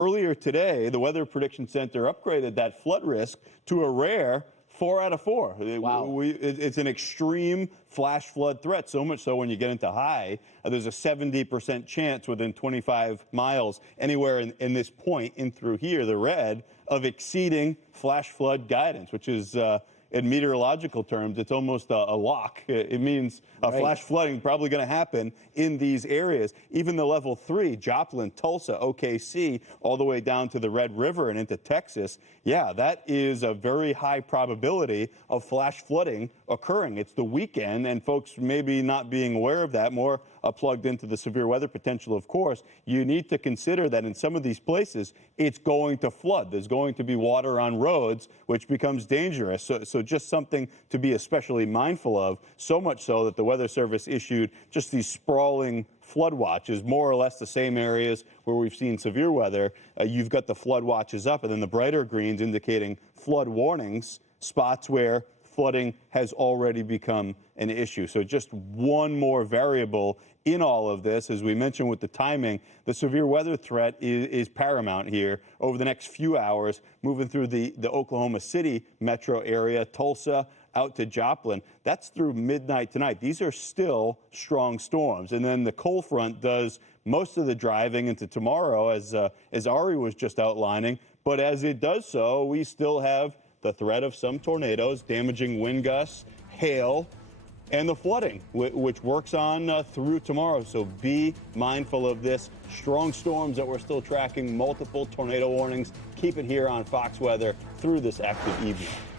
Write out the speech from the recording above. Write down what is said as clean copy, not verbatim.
Earlier today, the Weather Prediction Center upgraded that flood risk to a rare 4 out of 4. Wow. It's an extreme flash flood threat, so much so when you get into high, there's a 70% chance within 25 miles anywhere in this point in through here, the red, of exceeding flash flood guidance, which is in meteorological terms, it's almost a lock. It means flash flooding probably going to happen in these areas. Even the level 3, Joplin, Tulsa, OKC, all the way down to the Red River and into Texas, yeah, that is a very high probability of flash flooding occurring. It's the weekend, and folks maybe not being aware of that, more plugged into the severe weather potential, of course. You need to consider that in some of these places, it's going to flood. There's going to be water on roads, which becomes dangerous. So just something to be especially mindful of, so much so that the Weather Service issued just these sprawling flood watches, more or less the same areas where we've seen severe weather. You've got the flood watches up, and then the brighter greens indicating flood warnings, spots where flooding has already become an issue. So just one more variable in all of this. As we mentioned with the timing, the severe weather threat is paramount here over the next few hours, moving through the Oklahoma City metro area, Tulsa, out to Joplin. That's through midnight tonight. These are still strong storms. And then the cold front does most of the driving into tomorrow, as Ari was just outlining. But as it does so, we still have the threat of some tornadoes, damaging wind gusts, hail, and the flooding, which works on through tomorrow. So be mindful of this. Strong storms that we're still tracking, multiple tornado warnings. Keep it here on Fox Weather through this active evening.